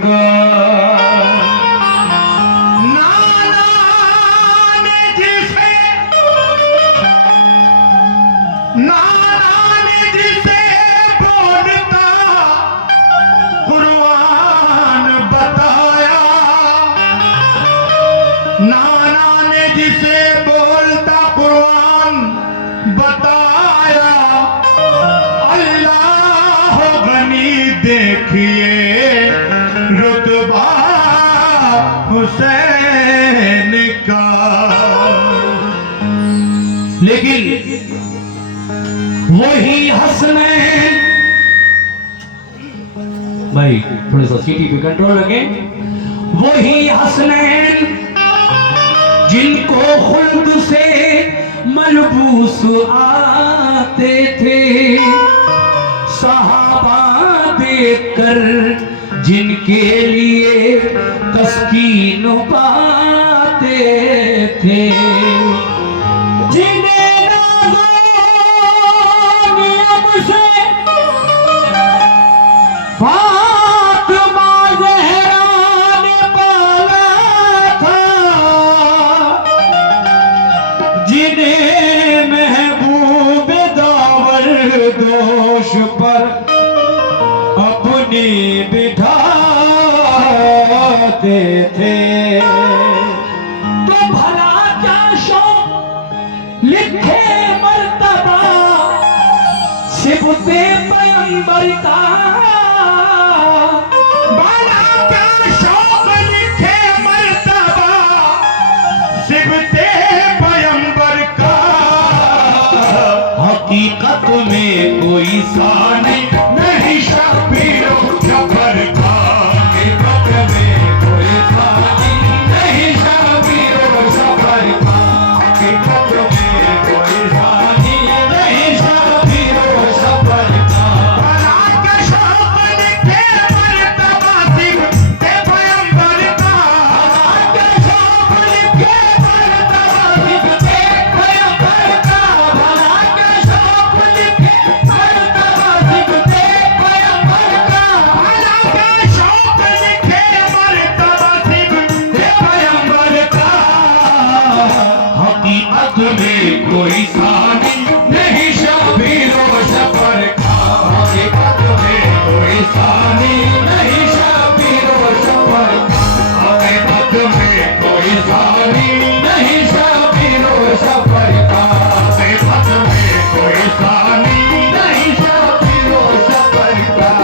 का। नाना ने जिसे बोलता कुरान बताया, नाना ने जिसे बोलता कुरान बताया, अल्लाह गनी देखिए रुतबा हुसैन का। लेकिन वही हसनैन, भाई थोड़ा सा सीटी पे कंट्रोल रखें। वही हसनैन जिनको खुल्द से मलबूस आते थे, सहाबा देखकर जिनके लिए तस्कीन पाते थे, जिन्हें फातिमा ज़हरा ने पाला था, जिन्हें महबूब दावर दोष पर अपने बिठाते थे। तो भला क्या शौक लिखे मर्तबा सिबते पैगंबर का, बाला क्या शौक लिखे मर्तबा सिबते पैगंबर का। हकीकत में कोई शान नहीं शब्बीर जबर का, हकीकत में कोई शान नहीं शब्बीर जबर का, हकीकत में कोई शान नहीं शब्बीर जबर का। बाला क्या शौक लिखे मर्तबा सिबते पैगंबर का, बाला क्या शौक लिखे मर्तबा सिबते पैगंबर का, बाला क्या शौक लिखे मर्तबा सिबते पैगंबर का, बाला क्या शौक लिखे मर्तबा सिबते पैगंबर का। हकीकत में कोई शान नहीं शब्बीर जबर का, हकीकत में कोई शान नहीं शब्बीर जबर का, हकीकत में कोई शान नहीं शब्बीर जबर का, हकीकत में कोई शान नहीं शब्बीर जबर का।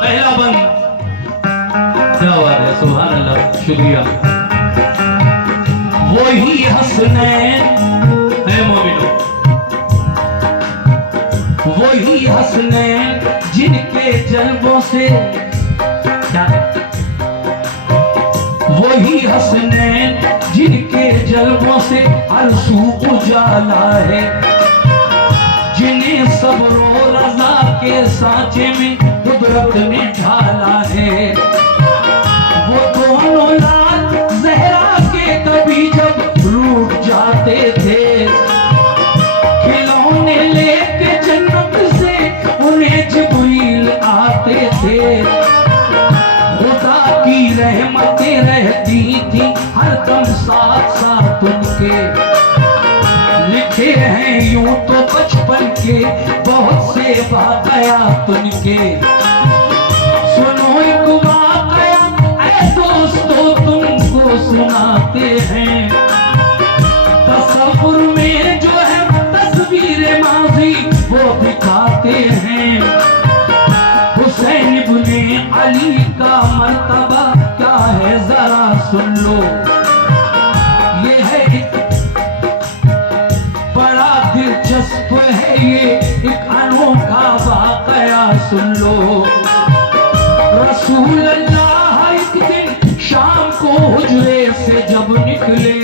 पहला बंद, क्या बात है, सुभान अल्लाह, शुक्रिया। वही हसनैन है मोमिनो, वही हसनैन जिनके जल्बों से क्या, वही हसनैन जिनके जल्बों से अरसू उजाला है, जिन्हें सब्र और रज़ा के सांचे में कुदरत ने ढाला है। वो दोनों लाल ज़हरा के कभी जब रूठ जाते थे, खिलौने लेके जन्नत से उन्हें जिब्रील आते थे। खुदा की रहमतें रहती थी हरदम साथ साथ उनके, लिखे हैं यूं तो बचपन के बहुत से वाक़यात उनके। सुनो एक वाक़या ऐ दोस्तों तुमको सुनाते हैं, तसव्वुर में जो है तस्वीर माज़ी वो दिखाते हैं। हुसैन इब्ने अली का मर्तबा क्या है जरा सुन लो, ये है एक बड़ा दिलचस्प है, ये एक अनोखा वाक़या सुन लो। रसूल अल्लाह एक दिन शाम को हुजरे से से जब निकले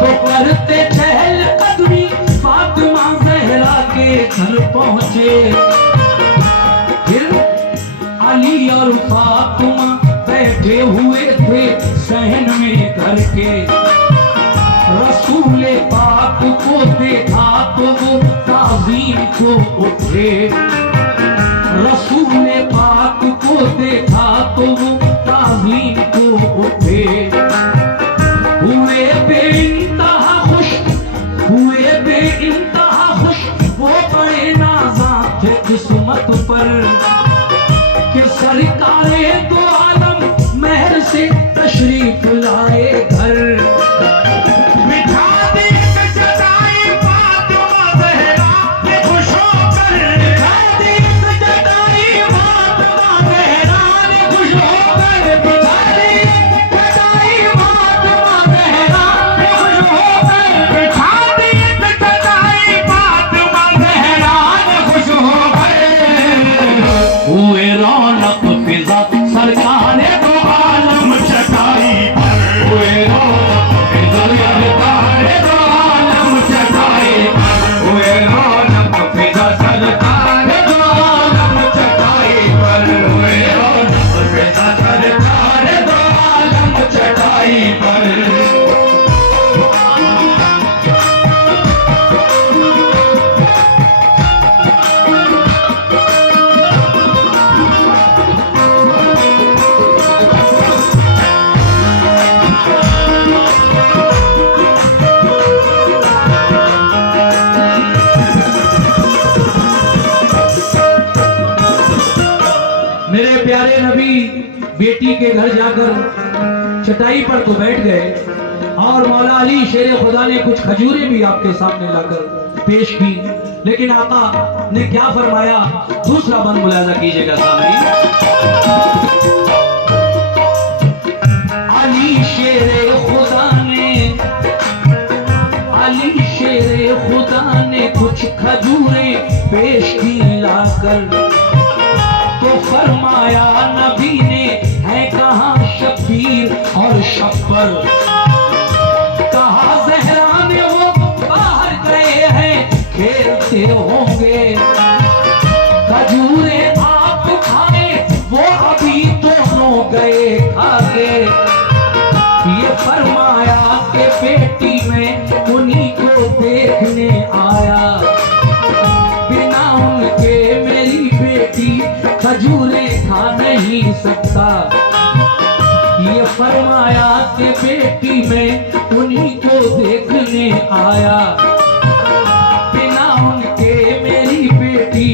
तो करते चहल कदमी फातिमा ज़हरा के घर पहुंचे। फिर अली और फातिमा बैठे हुए थे सहन में घर के। रसूले पाक को देखा तो वो ताज़ीम को उठे। रसूले पाक को देखा तो वो ताज़ीम को उठे। हुए बेइंतहा खुश, हुए बेइंतहा खुश, वो बड़े नाज़ा थे किस्मत पर कि सरकारे दो आलम महर से तशरीफ लाए घर। बिठा दी सजाई फातिमा ज़हरा ने खुश होकर, बिठा दी सजाई फातिमा ज़हरा ने खुश होकर, बिठा दी सजाई फातिमा ज़हरा ने खुश होकर, बिठा दी सजाई फातिमा ज़हरा ने खुश होकर। हुए रौनक फिजा सरकार दो आलम चटाई पर। हुए रौनक फिजा सरकार दो आलम चटाई पर। हुए रौनक फिजा सरकार दो आलम चटाई पर। हुए रौनक फिजा सरकार दो आलम चटाई पर। मेरे प्यारे नबी बेटी के घर जाकर चटाई पर तो बैठ गए और मौला अली शेर खुदा ने कुछ खजूरें भी आपके सामने लाकर पेश की। लेकिन आका ने क्या फरमाया, दूसरा बंद मुलाजा कीजिएगा सामने। अली शेर खुदा ने, अली शेर खुदा ने कुछ खजूरें पेश की लाकर। तो फरमाया नबी ने है कहाँ शबीर और शब्बर। कहा ज़हरा ने वो बाहर गए हैं खेलते होंगे। खजूरे आप खाए वो अभी दोनों गए खाके। ये फरमाया कि बेटी में उन्हीं को देखने आया। बिना उनके मेरी बेटी खजूरे खा नहीं सकता। ये फरमाया कि बेटी में उन्हीं को देखने आया। बिना उनके मेरी बेटी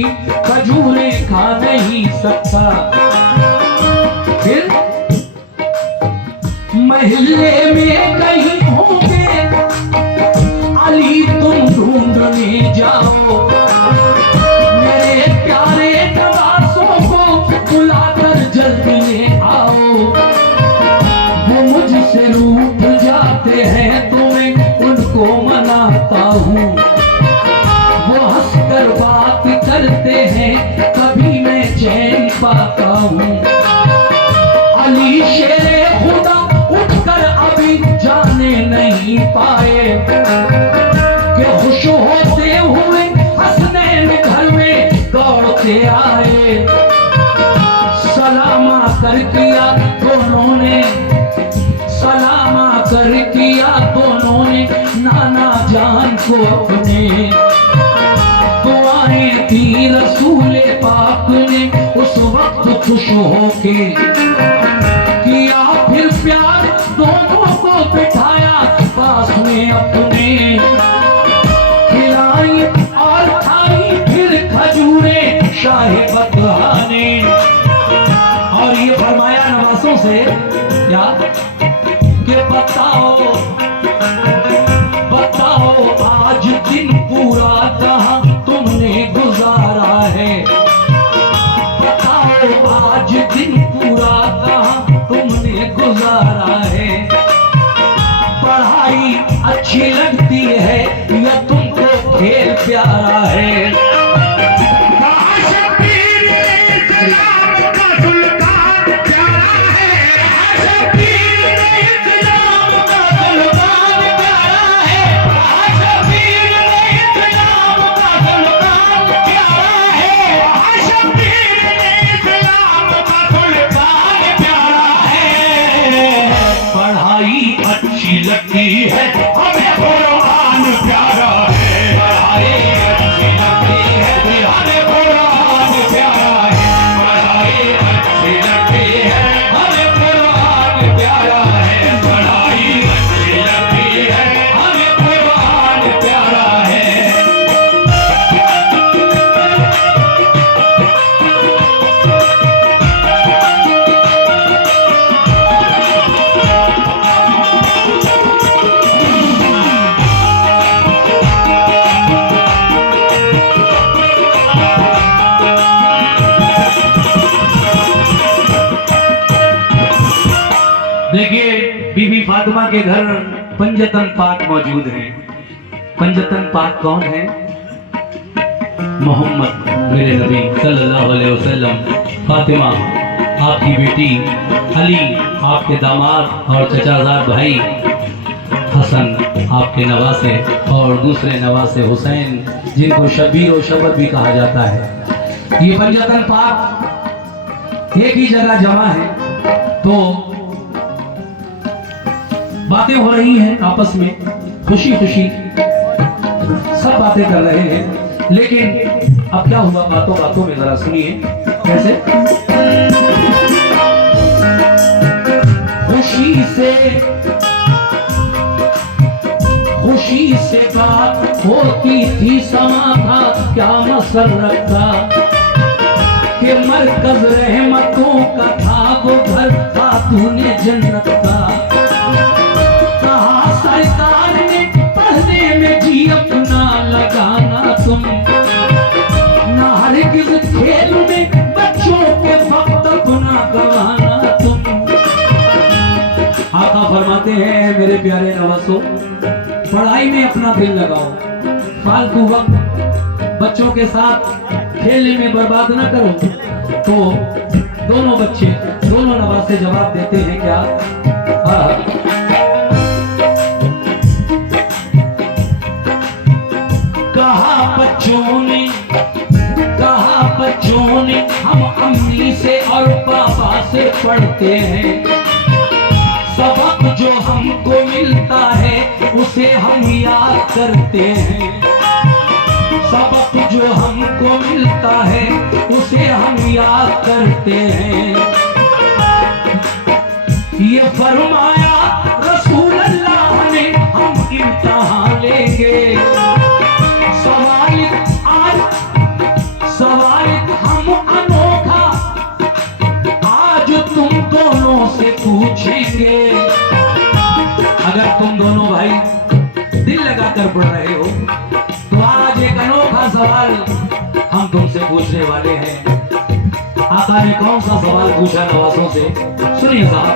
खजूरे खा नहीं सकता। फिर महल्ले में कहीं होंगे अली तुम ढूंढने जाओ। मेरे प्यारे नवासों को बुलाकर जल्दी ले आओ। वो मुझसे रूठ जाते हैं तो मैं उनको मनाता हूँ। वो हंसकर बात करते हैं कभी मैं चैन पाता हूँ। अली शेरे खुदा उठकर अभी जाने नहीं पाए कि खुश होते हुए हसनैन घर में दौड़ते आए। सलामा कर किया दोनों ने, सलामा कर किया दोनों ने नाना जान को अपने। दुआएं दी रसूले पाक ने उस वक्त खुश होके। किया फिर प्यार दोनों को बिठाया पास में अपने। खिलाई और खाई फिर खजूरे शाही बदहा ने। और ये फरमाया नवासों से क्या कि बताओ बताओ आज दिन पूरा कहाँ तुमने गुजारा है। बताओ आज दिन पूरा कहाँ तुमने गुजारा है। पढ़ाई अच्छी लगती है या तुमको खेल प्यारा है। शबीर इस्लाम का सुल्तान प्यारा है। शबीर अच्छी लगती है हमें कुरान प्यारा है पढ़ाई अच्छी लगती है हमें कुरान प्यारा है पढ़ाई अच्छी लगती है हमें कुरान प्यारा है पढ़ाई अच्छी लगती है हमें कुरान प्यारा है देखिए बीबी फातिमा के घर पंजतन पाक मौजूद हैं। पंजतन पाक कौन है? मोहम्मद मेरे नबी सल्लल्लाहु अलैहि वसल्लम, फातिमा आपकी बेटी, अली आपके दामाद और चचाजाद भाई, हसन आपके नवासे और दूसरे नवासे हुसैन जिनको शबीर और शबर भी कहा जाता है। ये पंजतन पाक एक ही जगह जमा है। तो बातें हो रही हैं आपस में, खुशी खुशी सब बातें कर रहे हैं। लेकिन अब क्या हुआ बातों बातों में, जरा सुनिए कैसे। खुशी से बात होती थी, समा था क्या मसरत था कि मरकज रहमतों का था वो घर, खातूने जन्नत का। सरकार ने पढ़ने में जी अपना लगाना तुम, ना हरगिज़ खेल में बच्चों के वक्त अपना गवाना तुम। आका फरमाते हैं मेरे प्यारे नवासों, पढ़ाई में अपना दिल लगाओ, फालतू वक्त बच्चों के साथ खेलने में बर्बाद ना करो। तो दोनों बच्चे, दोनों नवासे जवाब देते हैं क्या? कहा बच्चों ने हम अम्मी से और पापा से पढ़ते हैं, सबक जो हमको मिलता है उसे हम याद करते हैं। सबक जो हमको मिलता है उसे हम याद करते हैं। ये फरमाया रसूल अल्लाह ने हम इम्तिहान लेंगे। सवाल हम अनोखा आज तुम दोनों से पूछेंगे। अगर तुम दोनों भाई दिल लगाकर पढ़ रहे हो तो आज एक अनोखा सवाल हम तुमसे पूछने वाले हैं। आका ने कौन सा सवाल पूछा नवासों से? सुनिए साहब।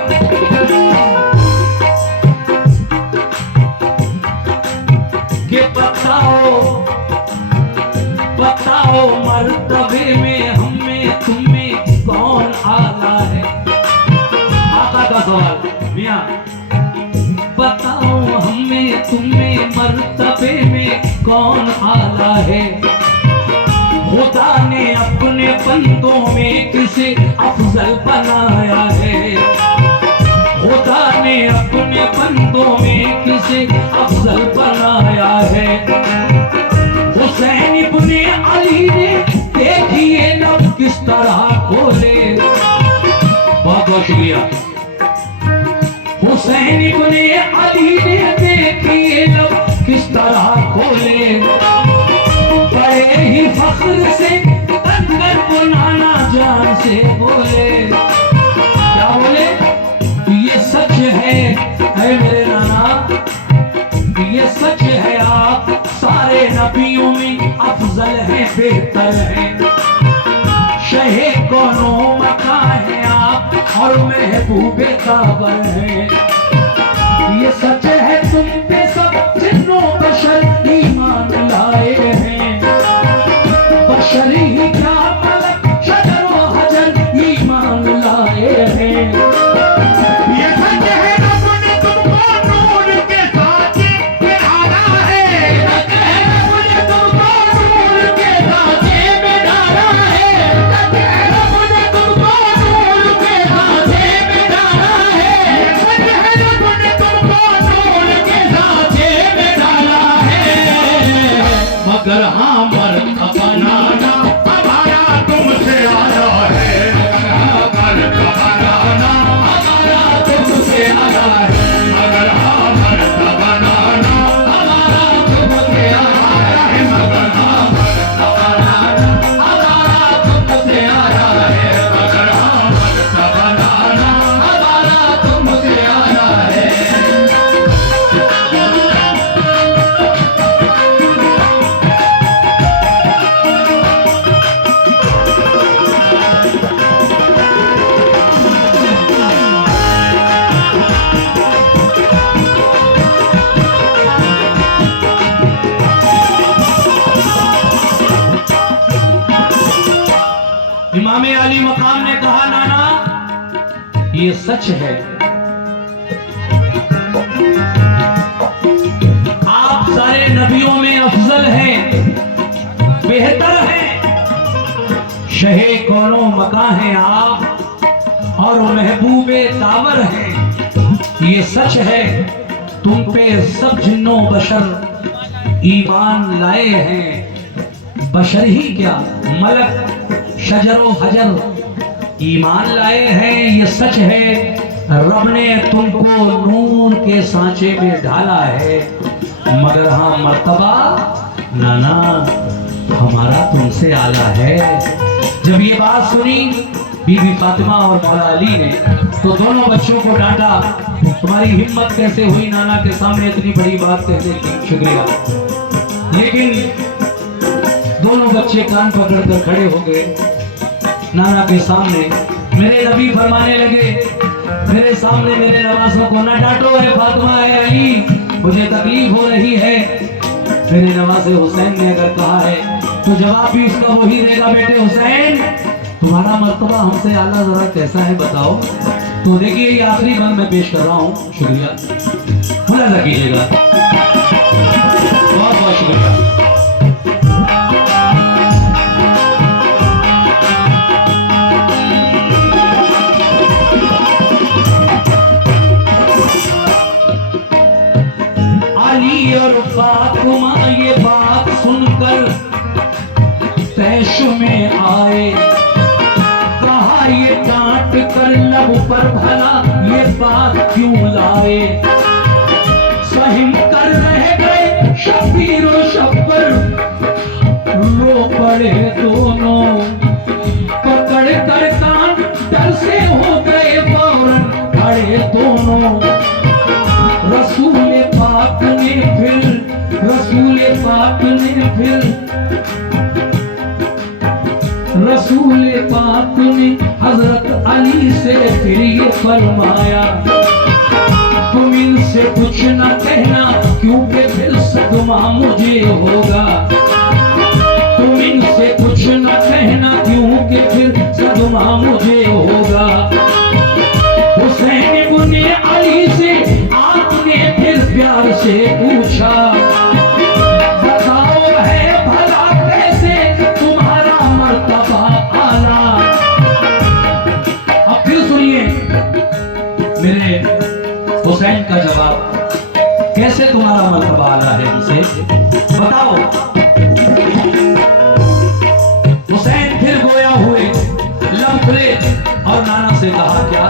कि बताओ मर्तबे में हमें तुम्हें कौन आला है? आका का सवाल मियां, बताओ हमें तुम्हें मर्तबे में कौन आला है? खुदा ने अपने बंदों में किसे अफजल बनाया है? खुदा ने अपने बंदों में किसे अफजल बनाया है? हुसैन इब्ने अली ने देखिए लब किस तरह खोले। बहुत बहुत शुक्रिया। हुसैन इब्ने अली ने देखिए लब किस तरह खोले। बड़े ही फख्र से अंदर को नाना जान से बोले। क्या बोले? ये सच है मेरे नाना, ये सच है आप सारे नबियों में अफजल है, बेहतर है। शहे कौनो मका है आप और महबूबे काबर है। ये सच है तुम पे सब जिन्नो बशर ईमान लाए हैं। बशर ही क्या मलक शजर व हजर ईमान लाए हैं। ये सच है रब ने तुमको नूर के साथ बिठाना है। सच है रब ने तुमको नूर के साथ बिठाना है। सच है रब ने तुमको नूर के साथ बिठाना है। सच है रब ये सच है। आप सारे नबियों में अफजल हैं, बेहतर हैं। शहे कौनो मका हैं आप और महबूबे तावर हैं। ये सच है तुम पे सब जिन्नो बशर ईमान लाए हैं। बशर ही क्या मलक शजरो हजर ईमान लाए हैं। ये सच है रब ने तुमको नूर के सांचे में ढाला है। मगर हाँ मर्तबा नाना हमारा तुमसे आला है। जब ये बात सुनी बीबी फातिमा और मौला अली ने तो दोनों बच्चों को डांटा, तुम्हारी हिम्मत कैसे हुई नाना के सामने इतनी बड़ी बात कहने की। शुक्रिया। लेकिन दोनों बच्चे कान पकड़कर खड़े हो गए नाना के सामने। मेरे नबी फरमाने लगे, मेरे सामने मेरे नवाजों को ना डांटो, है फातिमा है अली, मुझे तकलीफ हो रही है। मेरे नवासे हुसैन ने अगर कहा है तो जवाब भी उसका वही रहेगा, बेटे हुसैन तुम्हारा मर्तबा हमसे आला जरा कैसा है बताओ। तो देखिए ये आखिरी बार मैं पेश कर रहा हूँ। शुक्रिया, मुलाजा कीजिएगा। बहुत बहुत शुक्रिया। अली और फातिमा ये बात सुनकर तैश में आए। कहा ये डांट कर लब पर भला ये बात क्यों लाए। सहम कर रह गए शबीर और शब्बर, रो पड़े दोनों। पकड़ कर कान डर से हो गए फौरन खड़े दोनों। रसूल पाक ने हजरत अली से फिर ये फरमाया, तुम इनसे कुछ न कहना क्योंकि फिर सदमा मुझे होगा। तुम इनसे कुछ न कहना क्योंकि फिर सदमा मुझे होगा। हुसैन इब्ने अली से आपने फिर प्यार से पूछा, बताओ है भला कैसे तुम्हारा मर्तबा आला। अब फिर सुनिए मेरे हुसैन का जवाब, कैसे तुम्हारा मर्तबा आला है हमसे बताओ। हुसैन फिर गोया हुए, लब खुले और नाना से कहा क्या,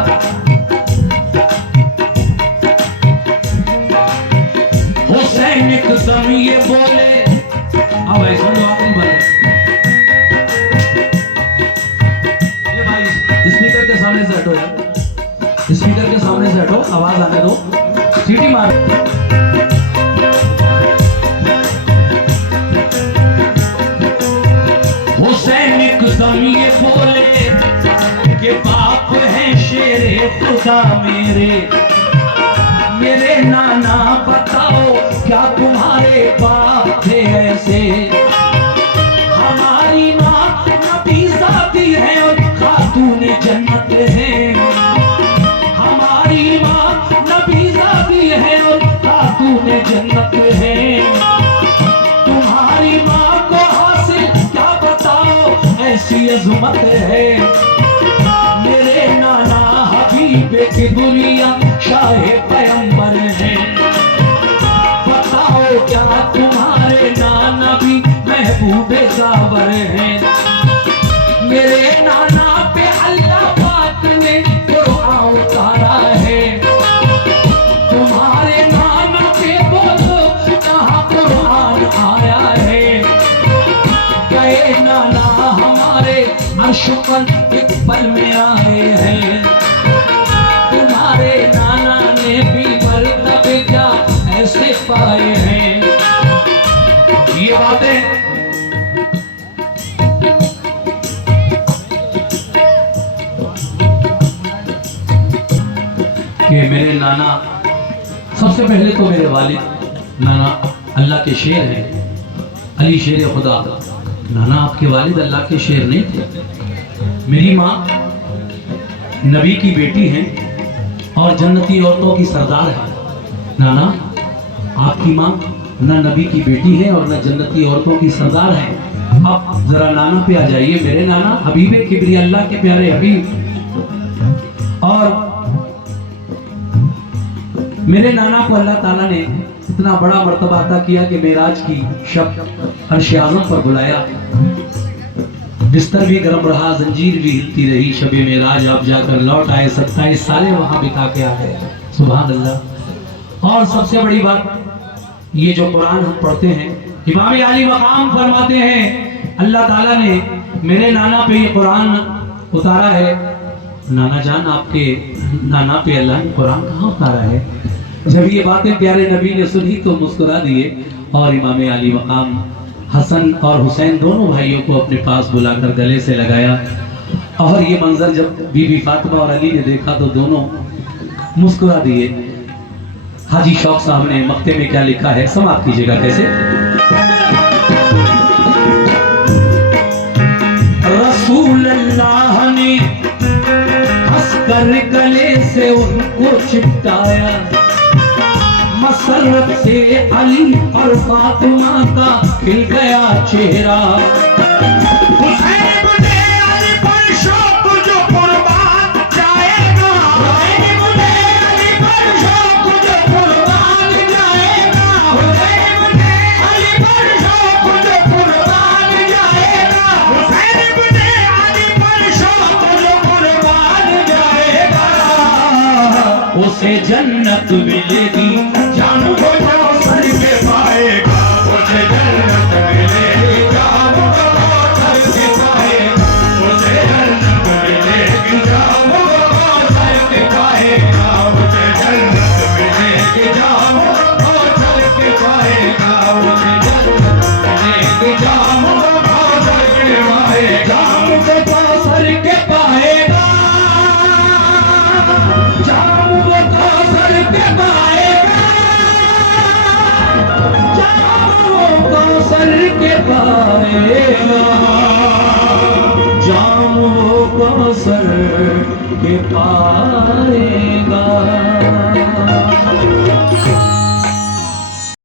एकदम ये बोले। अब ऐसा बात नहीं बोले, ये भाई स्पीकर के सामने से हटो यार, स्पीकर के सामने से हटो, आवाज आने दो, सीटी मार। हुसैन एकदम ये बोले कि बाप है शेरे खुदा मेरे नाना बताओ क्या तुम्हारे बाप थे ऐसे। हमारी माँ नबी ज़ाती है और खातून जन्नत है। हमारी माँ नबी ज़ाती है और खातून जन्नत है। तुम्हारी माँ को हासिल क्या बताओ ऐसी अज़मत है। मेरे नाना हबीब की दुनिया शाहे पैगंबर है। बताओ क्या तुम्हारे नाना भी महबूबे ज़ावर हैं। मेरे नाना पे अल्लाह पाक ने कुरान उतारा है। तुम्हारे नाना पे बोलो कहाँ कुरान आया है। गए नाना हमारे अर्श पर एक पल में आए हैं। तुम्हारे नाना ने भी मर्तबे क्या ऐसे पाए हैं। ये बातें कि मेरे नाना, सबसे पहले तो मेरे वालिद नाना अल्लाह के शेर हैं, अली शेर खुदा। नाना आपके वालिद अल्लाह के शेर नहीं थे। मेरी माँ नबी की बेटी हैं और जन्नती औरतों की सरदार है। नाना, आपकी माँ न नबी की बेटी है और न जन्नती औरतों की सरदार है। अब जरा नाना पे आ जाइए। मेरे नाना हबीबे किबरी, अल्लाह के प्यारे हबीब। और मेरे नाना को अल्लाह ताला ने इतना बड़ा मर्तबा अता किया कि मेराज की शब अर्श आज़म पर बुलाया। बिस्तर भी गर्म रहा, जंजीर भी हिलती रही। शबे मेराज आप जाकर लौट आए, 27 सालें वहां बिता के आ गए। सुभान अल्लाह। और सबसे बड़ी बात, ये जो कुरान हम पढ़ते हैं, इमाम अली मकाम फरमाते हैं अल्लाह ताला ने मेरे नाना पे ये कुरान उतारा है। नाना जान, आपके नाना पे अल्लाह ने कुरान कहाँ उतारा है? जब ये बातें प्यारे नबी ने सुनी तो मुस्कुरा दिए और इमाम अली मकाम हसन और हुसैन दोनों भाइयों को अपने पास बुलाकर गले से लगाया। और ये मंजर जब बीबी फातिमा और अली ने देखा तो दोनों मुस्कुरा दिए। हाजी शौक साहब ने मक्ते में क्या लिखा है, समाप्त कीजिएगा कैसे। रसूल अल्लाह ने हंसकर गले से उनको चिपटाया। मसरत से अली और फातिमा का खिल गया चेहरा। हुसैन ने अली पर शौक जो कुर्बान जाएगा, हुसैन ने अली पर शौक जो कुर्बान जाएगा, हुसैन ने अली पर शौक जो कुर्बान जाएगा, हुसैन ने अली पर शौक जो कुर्बान जाएगा। उसे जन्नत मिलेगी, जान को जो सर के पाएगा, उसे जन्नत मिलेगी। जान को सर के पाएगा, उसे जन्नत मिलेगी। जान को सर के पाएगा, उसे जन्नत मिलेगी। जान को सर के पाएगा, उसे जन्नत मिलेगी। जान को सर के पाएगा, जाम को सर के पाएगा, जाम को सर के पाएगा, जाम को सर के पाएगा, जाम को सर के पाएगा।